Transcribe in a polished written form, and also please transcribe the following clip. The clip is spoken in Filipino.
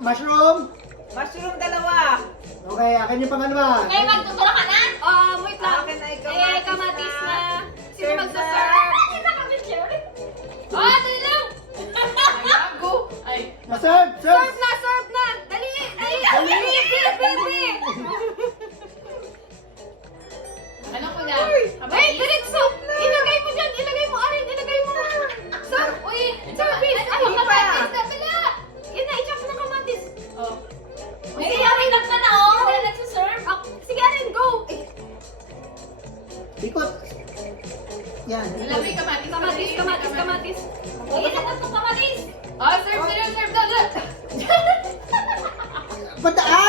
Mushroom. Mushroom, dalawa. Okay, akin yung pangalawa. Okay, magtuturo ka na? Wait lang. Akin ay Kamatis na. Sino Serve magsaserve? Ay, nakapicture. Dali lang. Go. Ay. Serve! Serve! Serve na. Dali. Dali. Baby. Ano ko na? Wait, diretso. Ilagay mo dyan. Ilagay mo, Arin. Ilagay mo. Serve. Uy, service. Ano, kamatis na pala. Yan na, i-chop na kamatis. Oh. Sige, Arin, na oh. Wala nagsaserve. Sige, Arin, go. Ikot. Yan. Ilagay kamatis. Kamatis. Ayan na, kamatis. Serve. Serve. Bataan!